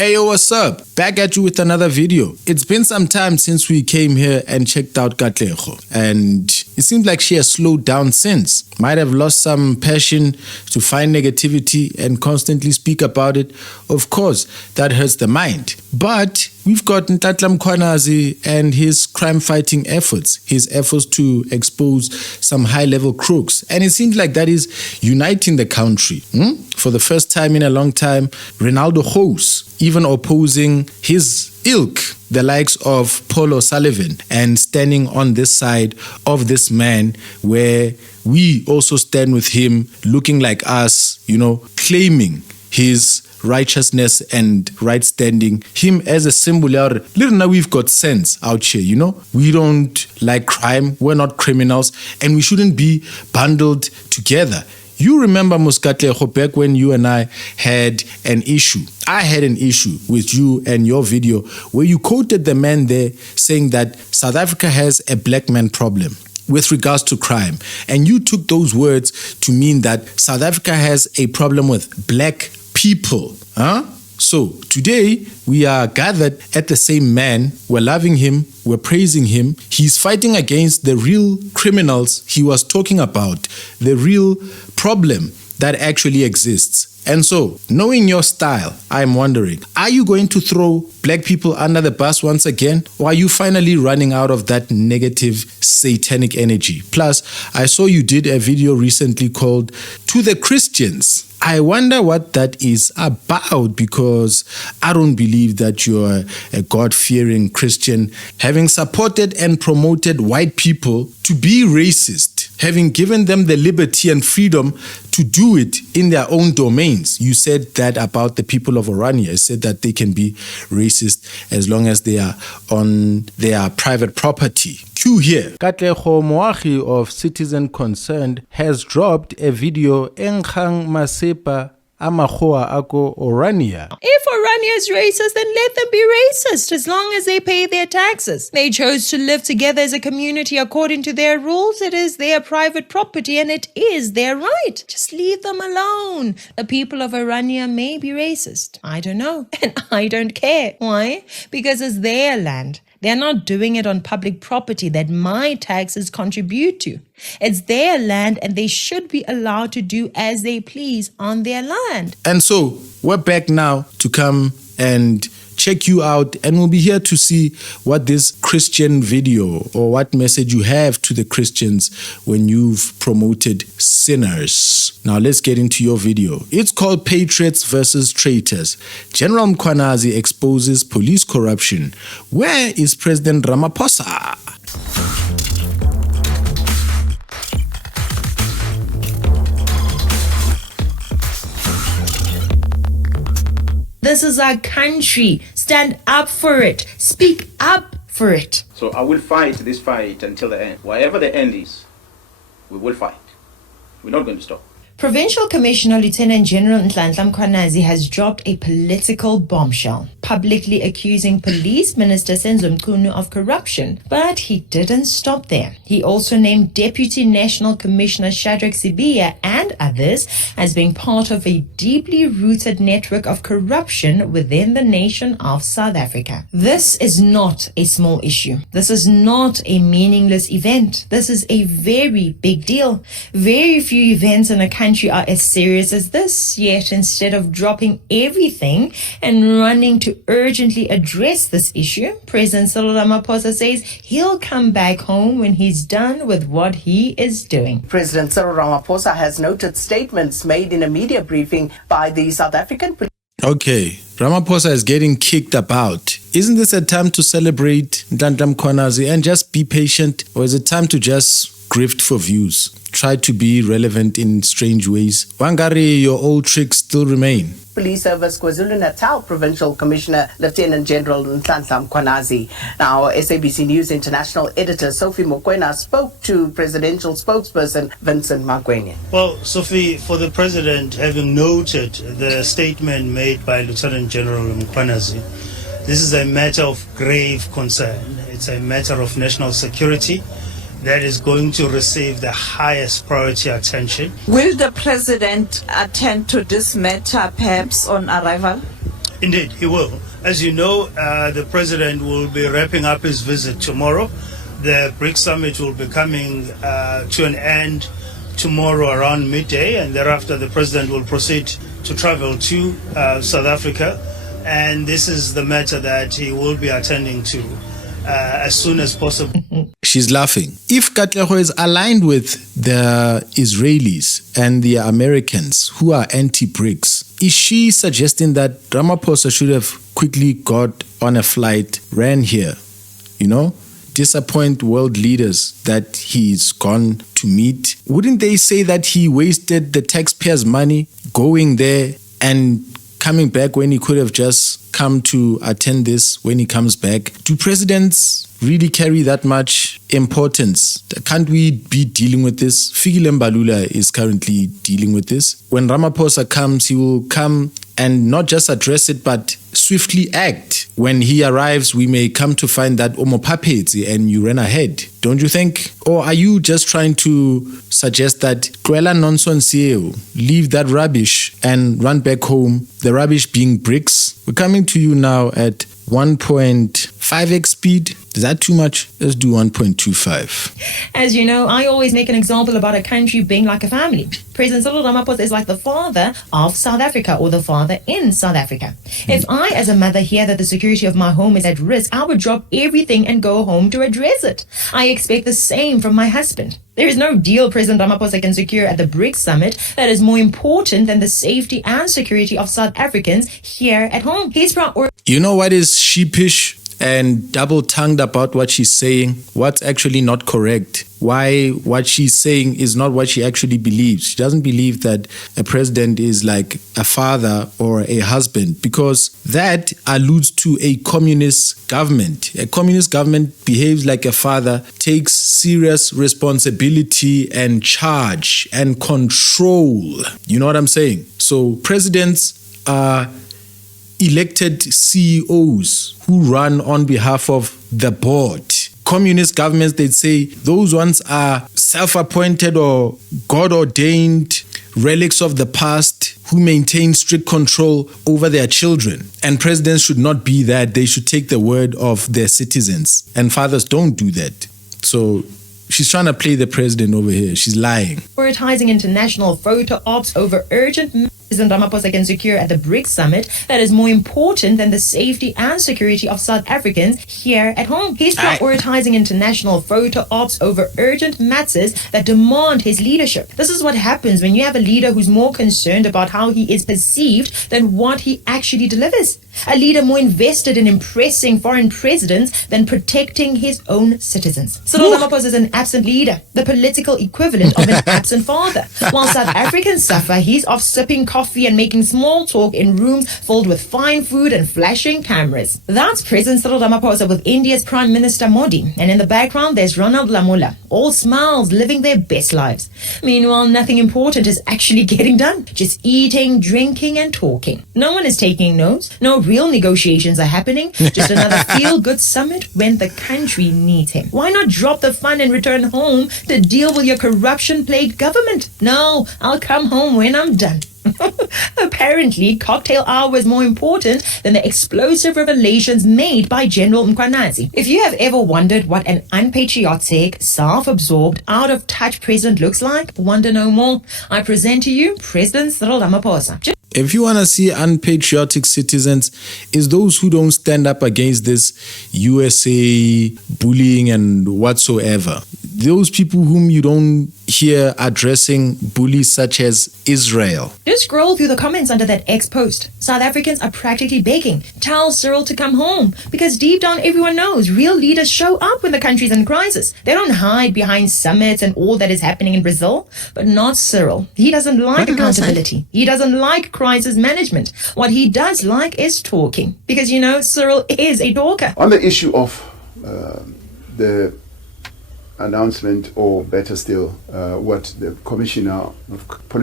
Hey, what's up? Back at you with another video. It's been some time since we came here and checked out Katlego, and it seems like she has slowed down since. Might have lost some passion to find negativity and constantly speak about it. Of course, that hurts the mind. But we've got Nhlanhla Mkhwanazi and his crime-fighting efforts, his efforts to expose some high-level crooks. And it seems like that is uniting the country. For the first time in a long time, Ramaphosa even opposing his ilk, the likes of Paul O'Sullivan, and standing on this side of this man where we also stand with him, looking like us, claiming his righteousness and right standing, him as a symbol. Little now we've got sense out here, we don't like crime, we're not criminals, and we shouldn't be bundled together. You remember, Katlego, back when you and I had an issue. I had an issue with you and your video where you quoted the man there saying that South Africa has a black man problem with regards to crime. And you took those words to mean that South Africa has a problem with black people. So today we are gathered at the same man. We're loving him. We're praising him. He's fighting against the real criminals he was talking about, the real problem that actually exists. And so, knowing your style, I'm wondering, are you going to throw black people under the bus once again? Or are you finally running out of that negative satanic energy? Plus, I saw you did a video recently called To the Christians. I wonder what that is about, because I don't believe that you're a God-fearing Christian, having supported and promoted white people to be racist, having given them the liberty and freedom to do it in their own domains. You said that about the people of Orania. You said that they can be racist as long as they are on their private property. Cue here. Katlego Moagi of Citizen Concerned has dropped a video Nkgang Masepa Amakhoa ako Orania. If Orania is racist, then let them be racist as long as they pay their taxes. They chose to live together as a community according to their rules. It is their private property and it is their right. Just leave them alone. The people of Orania may be racist. I don't know. And I don't care. Why? Because it's their land. They're not doing it on public property that my taxes contribute to. It's their land and they should be allowed to do as they please on their land. And so we're back now to come and check you out, and we'll be here to see what this Christian video or what message you have to the Christians when you've promoted sinners. Now let's get into your video. It's called Patriots versus Traitors. General Mkhwanazi exposes police corruption. Where is President Ramaphosa? This is our country. Stand up for it. Speak up for it. So I will fight this fight until the end. Wherever the end is, we will fight. We're not going to stop. Provincial Commissioner Lieutenant General Nhlanhla Mkhwanazi has dropped a political bombshell, publicly accusing Police Minister Senzo Mchunu of corruption. But he didn't stop there. He also named Deputy National Commissioner Shadrack Sibiya and others as being part of a deeply rooted network of corruption within the nation of South Africa. This is not a small issue. This is not a meaningless event. This is a very big deal. Very few events in a country are as serious as this, yet instead of dropping everything and running to urgently address this issue, President Cyril Ramaphosa says he'll come back home when he's done with what he is doing. President Cyril Ramaphosa has noted statements made in a media briefing by the South African police. Okay, Ramaphosa is getting kicked about. Isn't this a time to celebrate Nhlanhla Mkhwanazi and just be patient, or is it time to just grift for views? Try to be relevant in strange ways. Wangari, your old tricks still remain. Police Service KwaZulu-Natal Provincial Commissioner Lieutenant General Nhlanhla Mkhwanazi. Now, SABC News International Editor Sophie Mokoena spoke to Presidential Spokesperson Vincent Magwenya. Well, Sophie, for the President, having noted the statement made by Lieutenant General Mkhwanazi, this is a matter of grave concern. It's a matter of national security that is going to receive the highest priority attention. Will the President attend to this matter perhaps on arrival? Indeed, he will. As you know, the president will be wrapping up his visit tomorrow. The BRICS summit will be coming to an end tomorrow around midday, and thereafter the president will proceed to travel to South Africa. And this is the matter that he will be attending to as soon as possible. She's laughing. If Katlego is aligned with the Israelis and the Americans who are anti-BRICS, is she suggesting that Ramaphosa should have quickly got on a flight, ran here, disappoint world leaders that he's gone to meet? Wouldn't they say that he wasted the taxpayers' money going there and coming back when he could have just come to attend this when he comes back? Do presidents really carry that much importance? Can't we be dealing with this? Fikile Mbalula is currently dealing with this. When Ramaphosa comes, he will come and not just address it, but swiftly act. When he arrives, we may come to find that omopapetsi and you ran ahead. Don't you think? Or are you just trying to suggest that Kwela nonsonseo, leave that rubbish and run back home, the rubbish being BRICS? We're coming to you now at 1.5x speed. Is that too much? Let's do 1.25. As you know, I always make an example about a country being like a family. President Cyril Ramaphosa is like the father of South Africa, or the father in South Africa. If I, as a mother, hear that the security of my home is at risk, I would drop everything and go home to address it. I expect the same from my husband. There is no deal President Ramaphosa can secure at the BRICS summit that is more important than the safety and security of South Africans here at home. His priority. You know what is sheepish and double-tongued about what she's saying? What's actually not correct? Why what she's saying is not what she actually believes. She doesn't believe that a president is like a father or a husband, because that alludes to a communist government. A communist government behaves like a father, takes serious responsibility and charge and control. You know what I'm saying? So presidents are elected CEOs who run on behalf of the board. Communist governments, they'd say those ones are self-appointed or God-ordained relics of the past who maintain strict control over their children. And presidents should not be that. They should take the word of their citizens. And fathers don't do that. So she's trying to play the president over here. She's lying. Prioritizing international photo ops over urgent President Ramaphosa can secure at the BRICS summit that is more important than the safety and security of South Africans here at home. He's prioritizing international photo ops over urgent matters that demand his leadership. This is what happens when you have a leader who's more concerned about how he is perceived than what he actually delivers. A leader more invested in impressing foreign presidents than protecting his own citizens. Cyril Ramaphosa is an absent leader, the political equivalent of an absent father. While South Africans suffer, he's off sipping coffee and making small talk in rooms filled with fine food and flashing cameras. That's President Cyril Ramaphosa with India's Prime Minister Modi. And in the background, there's Ronald Lamola, all smiles, living their best lives. Meanwhile, nothing important is actually getting done. Just eating, drinking, and talking. No one is taking notes. No real negotiations are happening. Just another feel-good summit when the country needs him. Why not drop the fun and return home to deal with your corruption-plagued government? No, I'll come home when I'm done. Apparently, cocktail hour was more important than the explosive revelations made by General Mkhwanazi. If you have ever wondered what an unpatriotic, self-absorbed, out-of-touch president looks like, wonder no more. I present to you President Cyril Ramaphosa. If you want to see unpatriotic citizens, it's those who don't stand up against this USA bullying and whatsoever. Those people whom you don't hear addressing bullies such as Israel. Just scroll through the comments under that X post. South Africans are practically begging, tell Cyril to come home, because deep down everyone knows real leaders show up when the country's in crisis. They don't hide behind summits and all that is happening in Brazil, but not Cyril. He doesn't like accountability. He doesn't like crisis management. What he does like is talking, because Cyril is a talker. On the issue of the announcement, or better still, what the police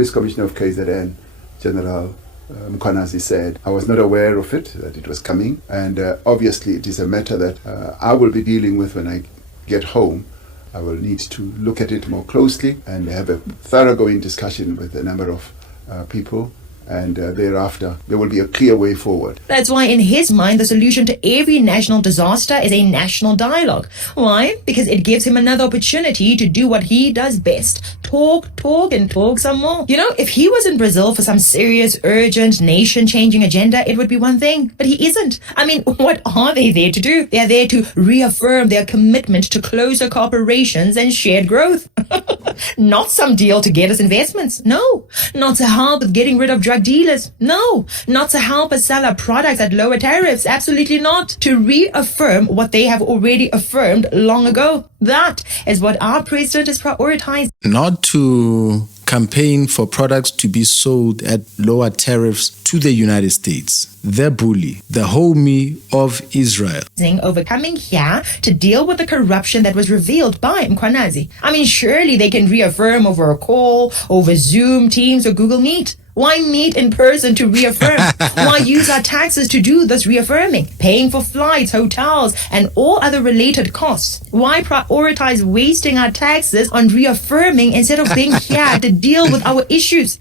commissioner of KZN, General Mkhwanazi, said, I was not aware of it, that it was coming, and obviously it is a matter that I will be dealing with when I get home. I will need to look at it more closely and have a thoroughgoing discussion with a number of people and thereafter there will be a clear way forward. That's why in his mind, the solution to every national disaster is a national dialogue. Why? Because it gives him another opportunity to do what he does best. Talk, and talk some more. You know, if he was in Brazil for some serious, urgent, nation-changing agenda, it would be one thing. But he isn't. I mean, what are they there to do? They're there to reaffirm their commitment to closer cooperations and shared growth. Not some deal to get us investments. No. Not to help with getting rid of drug dealers. No. Not to help us sell our products at lower tariffs. Absolutely not. To reaffirm what they have already affirmed long ago. That is what our president is prioritizing. Not to campaign for products to be sold at lower tariffs to the United States. The bully, the homie of Israel. Overcoming here to deal with the corruption that was revealed by Mkhwanazi. I mean, surely they can reaffirm over a call, over Zoom, Teams, or Google Meet. Why meet in person to reaffirm? Why use our taxes to do this reaffirming? Paying for flights, hotels, and all other related costs. Why prioritize wasting our taxes on reaffirming instead of being here to deal with our issues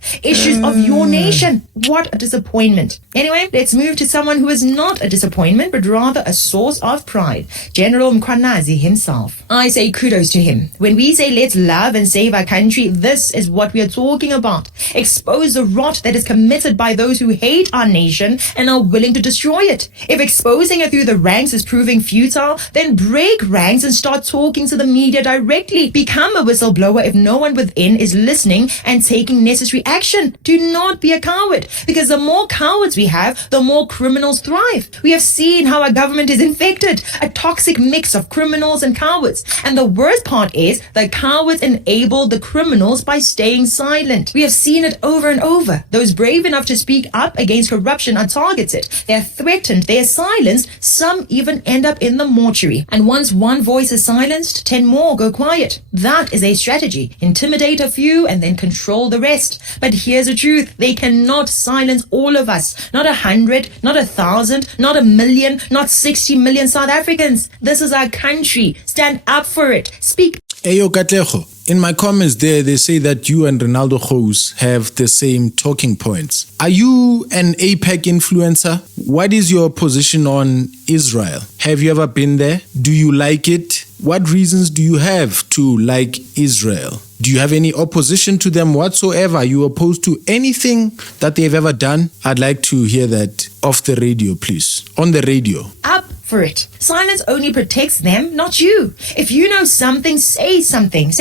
of your nation? What a disappointment. Anyway, let's move to someone who is not a disappointment, but rather a source of pride. General Mkhwanazi himself. I say kudos to him. When we say let's love and save our country, this is what we are talking about. Expose the rot that is committed by those who hate our nation and are willing to destroy it. If exposing it through the ranks is proving futile, then break ranks and start talking to the media directly. Become a whistleblower if no one within is listening and taking necessary action. Do not be a coward, because the more cowards we have, the more criminals thrive. We have seen how our government is infected, a toxic mix of criminals and cowards. And the worst part is the cowards enable the criminals by staying silent. We have seen it over and over. Those brave enough to speak up against corruption are targeted. They are threatened. They are silenced. Some even end up in the mortuary. And once one voice is silenced, 10 more go quiet. That is a strategy. Intimidate a few and then control the rest. But here's the truth. They cannot silence all of us. Not 100, not 1,000, not 1,000,000, not 60 million South Africans. This is our country. Stand up for it. Speak. Ayo Katlego, in my comments there, they say that you and Ronaldo Gous have the same talking points. Are you an APEC influencer? What is your position on Israel? Have you ever been there? Do you like it? What reasons do you have to like Israel? Do you have any opposition to them whatsoever? Are you opposed to anything that they've ever done? I'd like to hear that off the radio, please. On the radio. Up for it. Silence only protects them, not you. If you know something. Say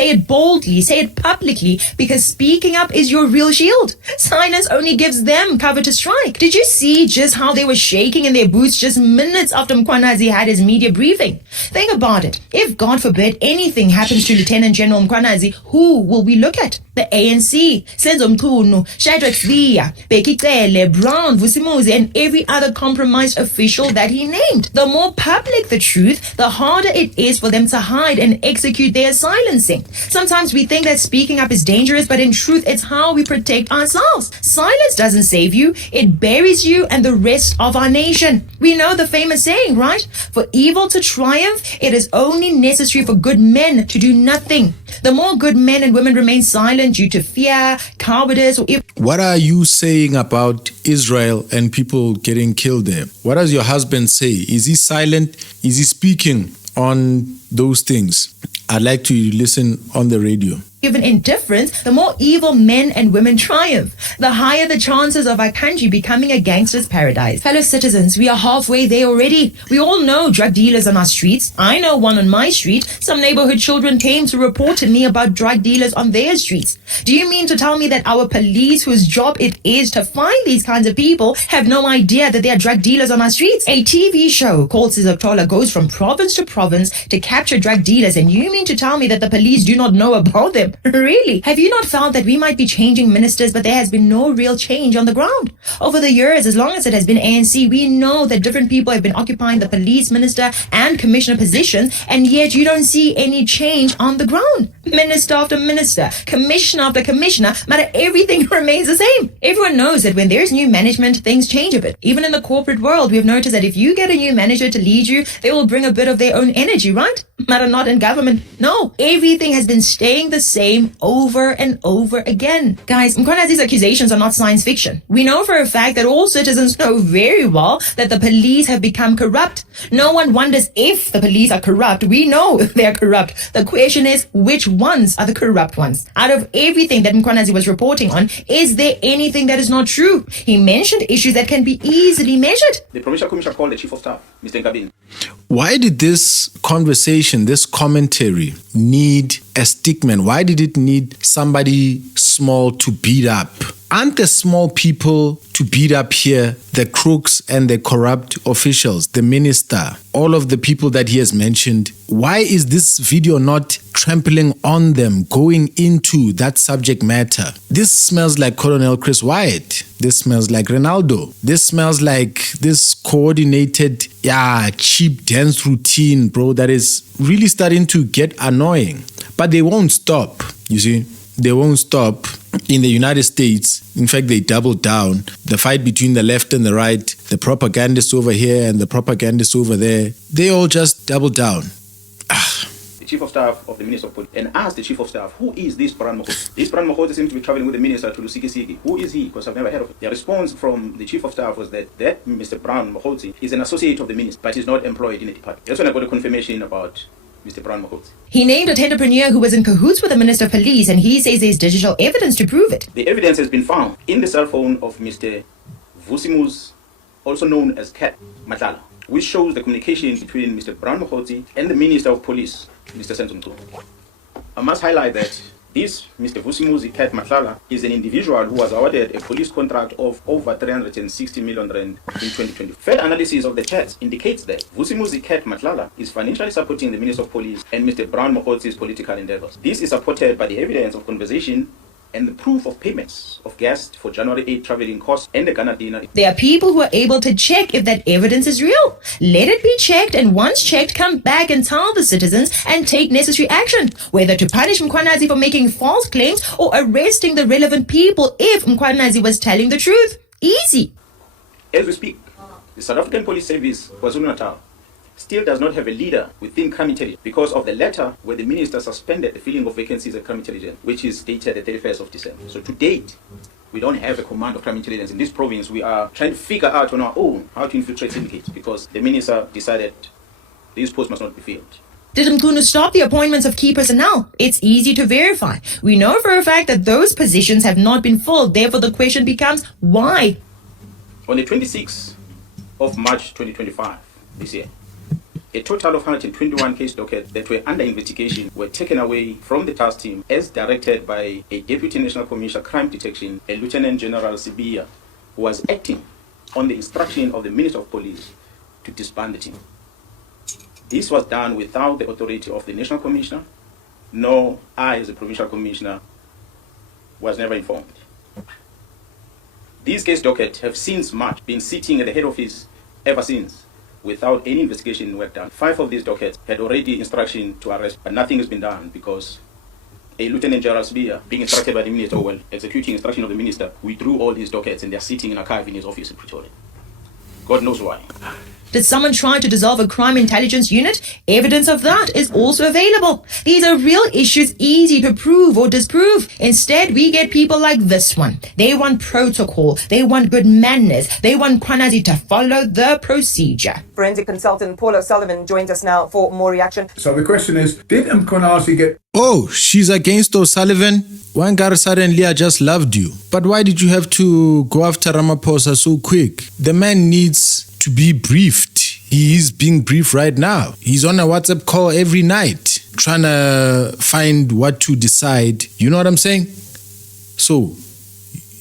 it boldly, say it publicly, because speaking up is your real shield. Silence only gives them cover to strike. Did you see just how they were shaking in their boots just minutes after Mkhwanazi had his media briefing? Think about it. If, God forbid, anything happens to Lieutenant General Mkhwanazi, who will we look at? The ANC, Senzo Mchunu, Shadrack Siya, Becky Cele, Brown, Vusimuzi, and every other compromised official that he named. The more public the truth, the harder it is for them to hide and execute their silencing. Sometimes we think that speaking up is dangerous, but in truth, it's how we protect ourselves. Silence doesn't save you. It buries you and the rest of our nation. We know the famous saying, right? For evil to triumph, it is only necessary for good men to do nothing. The more good men and women remain silent due to fear, cowardice, or what are you saying about Israel and people getting killed there? What does your husband say? Is he silent? Is he speaking on those things? I'd like to listen on the radio. Given indifference, the more evil men and women triumph. The higher the chances of our country becoming a gangster's paradise. Fellow citizens, we are halfway there already. We all know drug dealers on our streets. I know one on my street. Some neighborhood children came to report to me about drug dealers on their streets. Do you mean to tell me that our police, whose job it is to find these kinds of people, have no idea that there are drug dealers on our streets? A TV show called Sizaktola goes from province to province to capture drug dealers, and you mean to tell me that the police do not know about them? Really? Have you not felt that we might be changing ministers, but there has been no real change on the ground? Over the years, as long as it has been ANC, we know that different people have been occupying the police minister and commissioner positions, and yet you don't see any change on the ground. Minister after minister, commissioner after commissioner, but everything remains the same. Everyone knows that when there's new management, things change a bit. Even in the corporate world, we have noticed that if you get a new manager to lead you, they will bring a bit of their own energy, right? but are not in government. No, everything has been staying the same over and over again. Guys, Mkhwanazi's accusations are not science fiction. We know for a fact that all citizens know very well that the police have become corrupt. No one wonders if the police are corrupt. We know they're corrupt. The question is, which ones are the corrupt ones? Out of everything that Mkhwanazi was reporting on, is there anything that is not true? He mentioned issues that can be easily measured. The Provincial Commissioner called the Chief of Staff, Mr. Nkabini. Why did this conversation, this commentary, need a stickman? Why did it need somebody small to beat up? Aren't the small people to beat up here the crooks and the corrupt officials, the minister, all of the people that he has mentioned? Why is this video not trampling on them, going into that subject matter? This smells like Colonel Chris Wyatt. This smells like Ronaldo. This smells like this coordinated, cheap dance routine, bro, that is really starting to get annoying. But they won't stop, you see. They won't stop. In the United States, in fact, they doubled down. The fight between the left and the right, the propagandists over here and the propagandists over there, they all just doubled down. The Chief of Staff of the Minister of Police and asked the Chief of Staff, who is this Nhlanhla? This Nhlanhla seems to be traveling with the Minister to Lusikisiki. Who is he? Because I've never heard of him. The response from the Chief of Staff was that Mr. Nhlanhla is an associate of the Minister, but is not employed in a department. That's when I got a confirmation about Mr. Nhlanhla. He named a entrepreneur who was in cahoots with the Minister of Police, and he says there's digital evidence to prove it. The evidence has been found in the cell phone of Mr. Vusimus, also known as Kat Nhlanhla, which shows the communication between Mr. Nhlanhla and the Minister of Police, Mr. Senzomtu. I must highlight that this Mr. Vusimuzi Kat Nhlanhla is an individual who was awarded a police contract of over 360 million rand in 2020. Further analysis of the chats indicates that Vusimuzi Kat Nhlanhla is financially supporting the Minister of Police and Mr. Nhlanhla's political endeavors. This is supported by the evidence of conversation and the proof of payments of guests for January 8 traveling costs and the Ghana dinner. There are people who are able to check if that evidence is real. Let it be checked, and once checked, come back and tell the citizens and take necessary action, whether to punish Mkhwanazi for making false claims or arresting the relevant people if Mkhwanazi was telling the truth. Easy. As we speak, the South African Police Service, KwaZulu-Natal, still does not have a leader within crime intelligence because of the letter where the minister suspended the filling of vacancies at crime intelligence, which is dated the 31st of December. So to date, we don't have a command of crime intelligence in this province. We are trying to figure out on our own how to infiltrate syndicates because the minister decided these posts must not be filled. Did Mkhunu stop the appointments of key personnel? It's easy to verify. We know for a fact that those positions have not been filled. Therefore, the question becomes, why? On the 26th of March 2025, this year, a total of 121 case dockets that were under investigation were taken away from the task team as directed by a Deputy National Commissioner Crime Detection, a Lieutenant General Sibia, who was acting on the instruction of the Minister of Police to disband the team. This was done without the authority of the National Commissioner, nor I as a Provincial Commissioner was never informed. These case dockets have since March been sitting at the head office ever since, without any investigation work done. 5 of these dockets had already instruction to arrest, but nothing has been done because a Lieutenant General Sibia, being instructed by the Minister, executing instruction of the Minister, withdrew all these dockets and they're sitting in archive in his office in Pretoria. God knows why. Did someone try to dissolve a crime intelligence unit? Evidence of that is also available. These are real issues, easy to prove or disprove. Instead, we get people like this one. They want protocol. They want good manners. They want Mkhwanazi to follow the procedure. Forensic consultant Paul O'Sullivan joins us now for more reaction. So the question is, did Mkhwanazi get... Oh, she's against O'Sullivan? Wangari suddenly I just loved you. But why did you have to go after Ramaphosa so quick? The man needs to be briefed. He is being briefed right now. He's on a WhatsApp call every night trying to find what to decide. You know what I'm saying? So,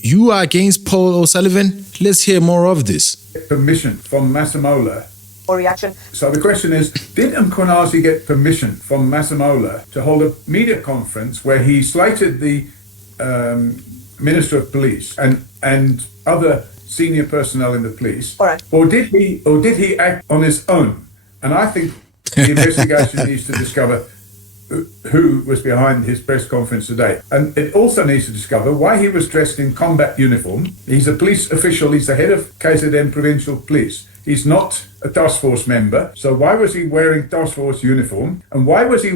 you are against Paul O'Sullivan? Let's hear more of this. Permission from Masemola. Or reaction. So the question is, did Mkhwanazi get permission from Masemola to hold a media conference where he slated the Minister of Police and other senior personnel in the police? All right. Or did he act on his own? And I think the investigation needs to discover who was behind his press conference today. And it also needs to discover why he was dressed in combat uniform. He's a police official. He's the head of KZN Provincial Police. He's not a task force member. So why was he wearing task force uniform? And why was he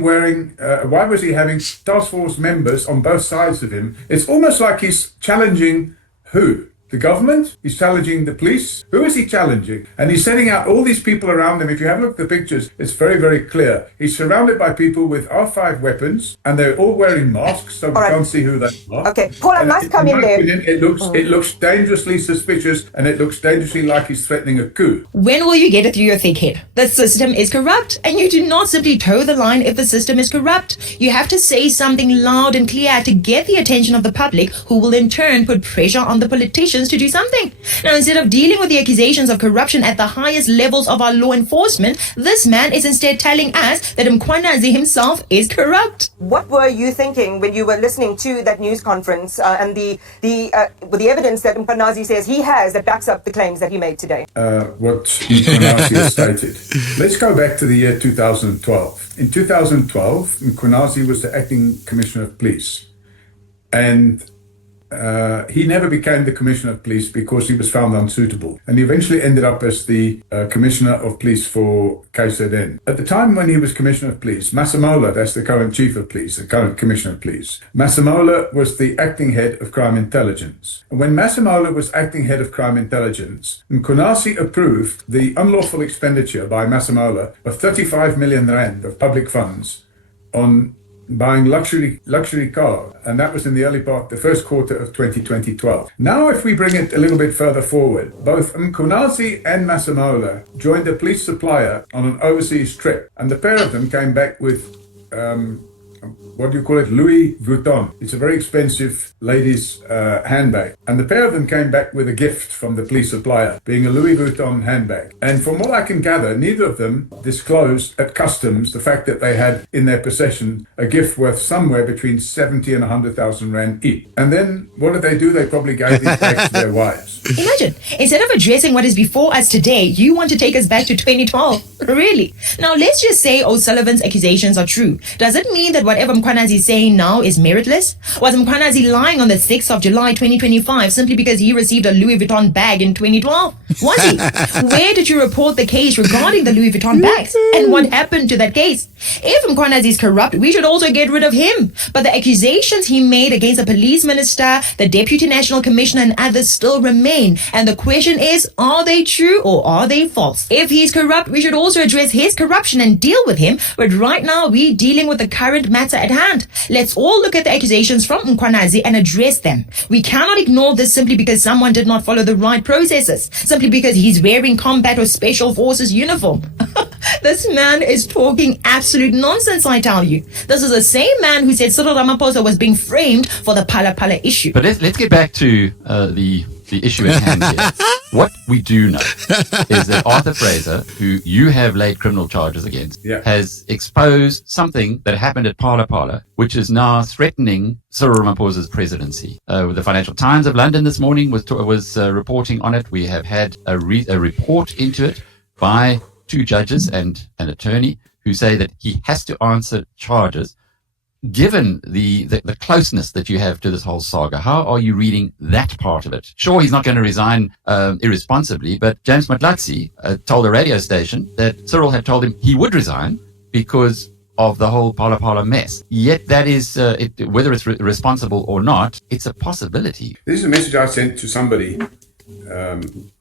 having task force members on both sides of him? It's almost like he's challenging who? The government? He's challenging the police? Who is he challenging? And he's setting out all these people around him. If you have a look at the pictures, it's very, very clear. He's surrounded by people with R5 weapons, and they're all wearing masks, so we can't see who they are. Okay, Paul, I must come in there. Opinion, it looks dangerously suspicious, and it looks dangerously like he's threatening a coup. When will you get it through your thick head? The system is corrupt, and you do not simply toe the line if the system is corrupt. You have to say something loud and clear to get the attention of the public, who will in turn put pressure on the politicians to do something. Now, instead of dealing with the accusations of corruption at the highest levels of our law enforcement, this man is instead telling us that Mkhwanazi himself is corrupt. What were you thinking when you were listening to that news conference and the evidence that Mkhwanazi says he has that backs up the claims that he made today? What Mkhwanazi has stated. Let's go back to the year 2012. In 2012, Mkhwanazi was the acting commissioner of police, and he never became the commissioner of police because he was found unsuitable, and he eventually ended up as the commissioner of police for KZN. At the time when he was commissioner of police, Masemola, that's the current chief of police, the current commissioner of police, Masemola was the acting head of crime intelligence. And when Masemola was acting head of crime intelligence, Mkhwanazi approved the unlawful expenditure by Masemola of 35 million rand of public funds on buying luxury car, and that was in the early part, the first quarter of 2012. Now, if we bring it a little bit further forward, both Mkhwanazi and Masemola joined a police supplier on an overseas trip, and the pair of them came back with Louis Vuitton. It's a very expensive ladies' handbag. And the pair of them came back with a gift from the police supplier, being a Louis Vuitton handbag. And from what I can gather, neither of them disclosed at customs the fact that they had in their possession a gift worth somewhere between 70 and 100,000 rand each. And then what did they do? They probably gave these bags to their wives. Imagine, instead of addressing what is before us today, you want to take us back to 2012. Really? Now, let's just say O'Sullivan's accusations are true. Does it mean that whatever Mkhwanazi is saying now is meritless? Was Mkhwanazi lying on the 6th of July 2025 simply because he received a Louis Vuitton bag in 2012? Was he? Where did you report the case regarding the Louis Vuitton bags? And what happened to that case? If Mkhwanazi is corrupt, we should also get rid of him. But the accusations he made against the police minister, the deputy national commissioner, and others still remain. And the question is, are they true or are they false? If he's corrupt, we should also address his corruption and deal with him. But right now, we're dealing with the current matter at hand. Let's all look at the accusations from Mkhwanazi and address them. We cannot ignore this simply because someone did not follow the right processes, simply because he's wearing combat or special forces uniform. This man is talking absolute nonsense, I tell you. This is the same man who said Cyril Ramaphosa was being framed for the Phala Phala issue. But let's get back to the issue at hand here. What we do know is that Arthur Fraser, who you have laid criminal charges against, has exposed something that happened at Phala Phala, which is now threatening Cyril Ramaphosa's presidency. The Financial Times of London this morning was reporting on it. We have had a report into it by two judges and an attorney who say that he has to answer charges. Given the closeness that you have to this whole saga, how are you reading that part of it? Sure, he's not going to resign irresponsibly, but James Mkhwanazi told a radio station that Cyril had told him he would resign because of the whole Phala Phala mess. Yet that is, whether it's responsible or not, it's a possibility. This is a message I sent to somebody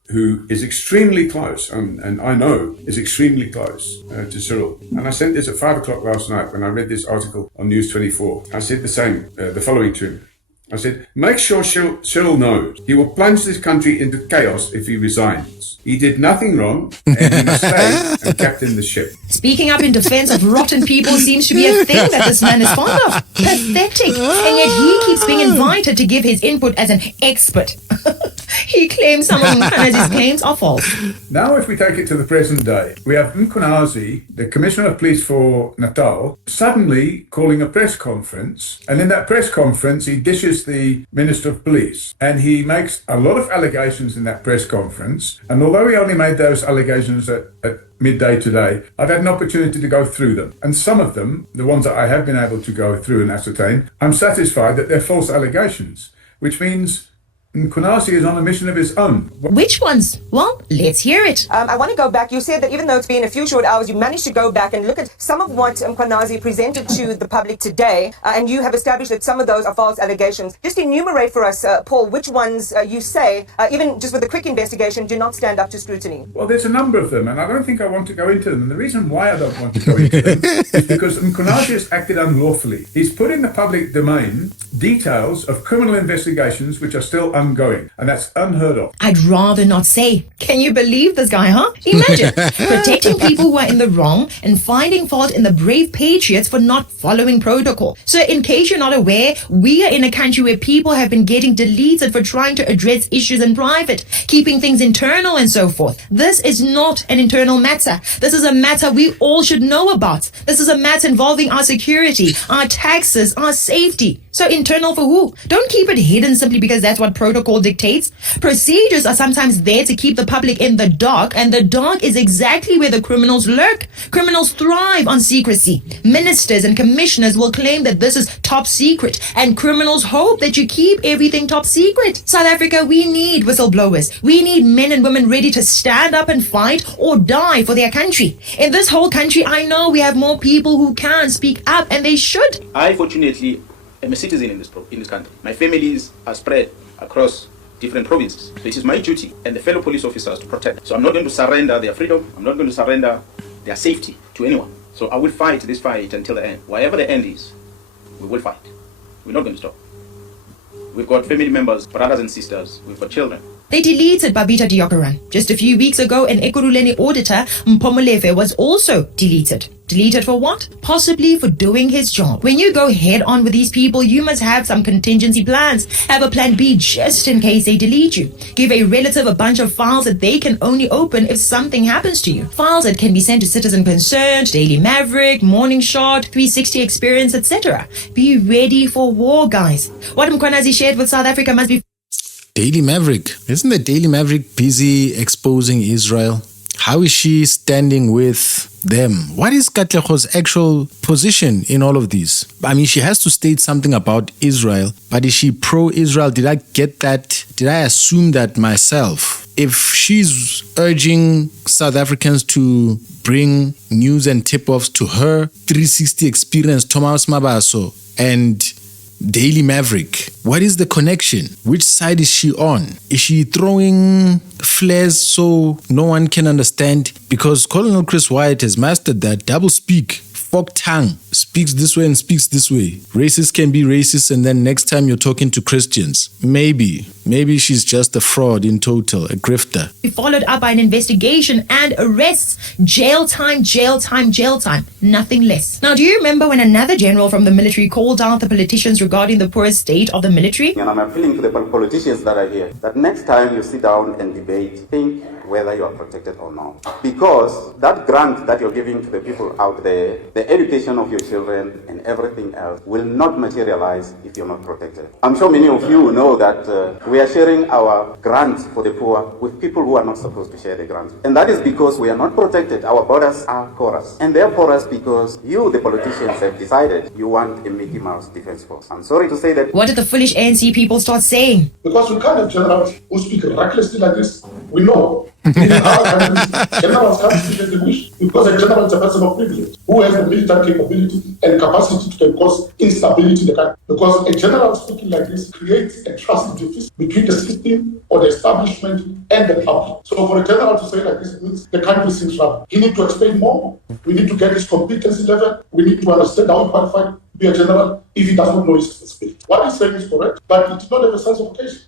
who is extremely close, and I know is extremely close to Cyril. And I sent this at 5 o'clock last night when I read this article on News 24. I said the following to him. I said, make sure Cyril knows he will plunge this country into chaos if he resigns. He did nothing wrong, and he must stay and captain the ship. Speaking up in defense of rotten people seems to be a thing that this man is fond of. Pathetic. And yet he keeps being invited to give his input as an expert. He claims some of Mkhwanazi's claims are false. Now, if we take it to the present day, we have Mkhwanazi, the Commissioner of Police for Natal, suddenly calling a press conference. And in that press conference, he dishes the Minister of Police. And he makes a lot of allegations in that press conference. And although he only made those allegations at midday today, I've had an opportunity to go through them. And some of them, the ones that I have been able to go through and ascertain, I'm satisfied that they're false allegations, which means Mkhwanazi is on a mission of his own. Which ones? Well, let's hear it. I want to go back. You said that even though it's been a few short hours, you managed to go back and look at some of what Mkhwanazi presented to the public today, and you have established that some of those are false allegations. Just enumerate for us, Paul, which ones you say, even just with a quick investigation, do not stand up to scrutiny. Well, there's a number of them, and I don't think I want to go into them. And the reason why I don't want to go into them is because Mkhwanazi has acted unlawfully. He's put in the public domain details of criminal investigations which are still ongoing, and that's unheard of. I'd rather not say. Can you believe this guy, huh? Imagine protecting people who are in the wrong and finding fault in the brave patriots for not following protocol. So in case you're not aware, we are in a country where people have been getting deleted for trying to address issues in private, keeping things internal and so forth. This is not an internal matter. This is a matter we all should know about. This is a matter involving our security, our taxes, our safety. So internal for who? Don't keep it hidden simply because that's what protocol dictates. Procedures are sometimes there to keep the public in the dark, and the dark is exactly where the criminals lurk. Criminals thrive on secrecy. Ministers and commissioners will claim that this is top secret, and criminals hope that you keep everything top secret. South Africa, we need whistleblowers. We need men and women ready to stand up and fight or die for their country. In this whole country, I know we have more people who can speak up, and they should. I, fortunately, am a citizen in this country. My families are spread across different provinces. So it is my duty and the fellow police officers to protect them. So I'm not going to surrender their freedom. I'm not going to surrender their safety to anyone. So I will fight this fight until the end. Whatever the end is, we will fight. We're not going to stop. We've got family members, brothers and sisters. We've got children. They deleted Babita Deokaran. Just a few weeks ago, an Ekurhuleni auditor, Mpomolefe, was also deleted. Deleted for what? Possibly for doing his job. When you go head on with these people, you must have some contingency plans. Have a plan B just in case they delete you. Give a relative a bunch of files that they can only open if something happens to you. Files that can be sent to Citizen Concerned, Daily Maverick, Morning Shot, 360 Experience, etc. Be ready for war, guys. What Mkhwanazi shared with South Africa must be... Daily Maverick. Isn't the Daily Maverick busy exposing Israel? How is she standing with them? What is Katlego's actual position in all of these? I mean, she has to state something about Israel, but is she pro-Israel? Did I get that? Did I assume that myself? If she's urging South Africans to bring news and tip-offs to her 360 Experience, Thomas Mabaso, and Daily Maverick, what is the connection? Which side is she on? Is she throwing flares so no one can understand? Because Colonel Chris Wyatt has mastered that double speak, fork tongue, speaks this way and speaks this way. Racists can be racist, and then next time you're talking to Christians. Maybe she's just a fraud in total, a grifter. Followed up by an investigation and arrests. Jail time, jail time, jail time. Nothing less. Now, do you remember when another general from the military called out the politicians regarding the poor state of the military? And I'm appealing to the politicians that are here, that next time you sit down and debate, think whether you are protected or not. Because that grant that you're giving to the people out there, the education of your children and everything else will not materialize if you're not protected. I'm sure many of you know that we are sharing our grants for the poor with people who are not supposed to share the grants. And that is because we are not protected. Our borders are porous. And they're porous because you, the politicians, have decided you want a Mickey Mouse defense force. I'm sorry to say that. What did the foolish ANC people start saying? Because we can't have generals who speak recklessly like this. We know. In our countries, generals can't speak as they wish because a general is a person of privilege who has the military capability and capacity to cause instability in the country. Because a general speaking like this creates a trust deficit between the system or the establishment and the public. So for a general to say like this means the country is in trouble. He needs to explain more. We need to get his competency level. We need to understand how he qualified to be a general if he does not know his responsibility. What he's saying is correct, but it did not have a sense of occasion.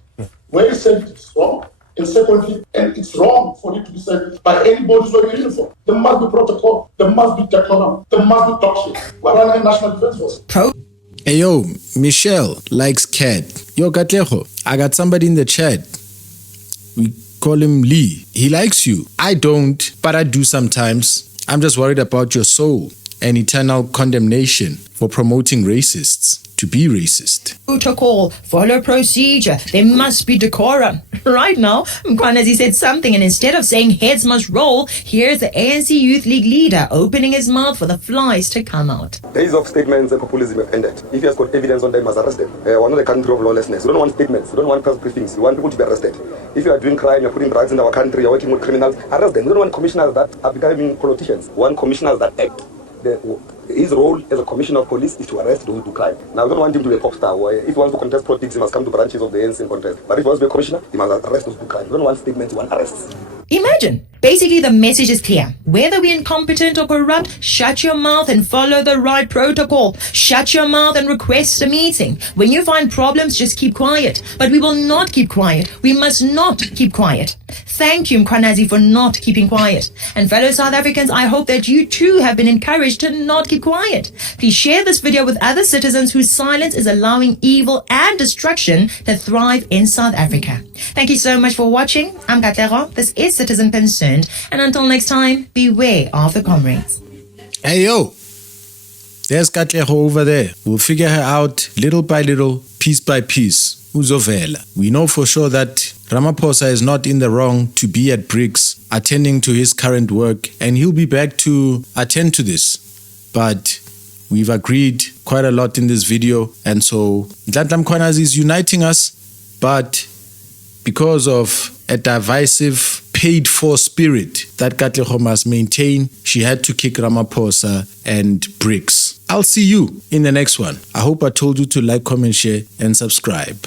Where he said it is wrong, and secondly, and it's wrong for it to be said by anybody wearing a uniform. There must be protocol, there must be decorum, there must be doctrine. We're running a national defense force. Hey yo, Michelle likes cat. Yo, Katlego, I got somebody in the chat. We call him Lee. He likes you. I don't, but I do sometimes. I'm just worried about your soul and eternal condemnation for promoting racists. to be racist. Protocol, follow procedure. There must be decorum. Right now, Mkhwanazi said something, and instead of saying heads must roll, here's the ANC Youth League leader opening his mouth for the flies to come out. Days of statements and populism have ended. If he has got evidence on them, must arrest them. We're not a country of lawlessness. We don't want statements. We don't want press briefings. We want people to be arrested. If you are doing crime, you're putting drugs in our country, you're working with criminals, arrest them. We don't want commissioners that are becoming politicians. We want commissioners that act. His role as a commissioner of police is to arrest those who do crime. Now, we don't want him to be a pop star. If he wants to contest politics, he must come to branches of the ANC and contest. But if he wants to be a commissioner, he must arrest those who do crime. We don't want statements, we want arrests. Imagine. Basically, the message is clear. Whether we're incompetent or corrupt, shut your mouth and follow the right protocol. Shut your mouth and request a meeting. When you find problems, just keep quiet. But we will not keep quiet. We must not keep quiet. Thank you, Mkhwanazi, for not keeping quiet. And fellow South Africans, I hope that you too have been encouraged to not keep quiet. Please share this video with other citizens whose silence is allowing evil and destruction to thrive in South Africa. Thank you so much for watching. I'm Katlego. This is Citizen Concerned. And until next time, beware of the comrades. Hey, yo. There's Katlego over there. We'll figure her out little by little, piece by piece. Uzovela. We know for sure that Ramaphosa is not in the wrong to be at BRICS, attending to his current work, and he'll be back to attend to this. But we've agreed quite a lot in this video, and so Nhlanhla Mkhwanazi is uniting us, but because of a divisive, paid-for spirit that Katlego must maintain, she had to kick Ramaphosa and BRICS. I'll see you in the next one. I hope I told you to like, comment, share, and subscribe.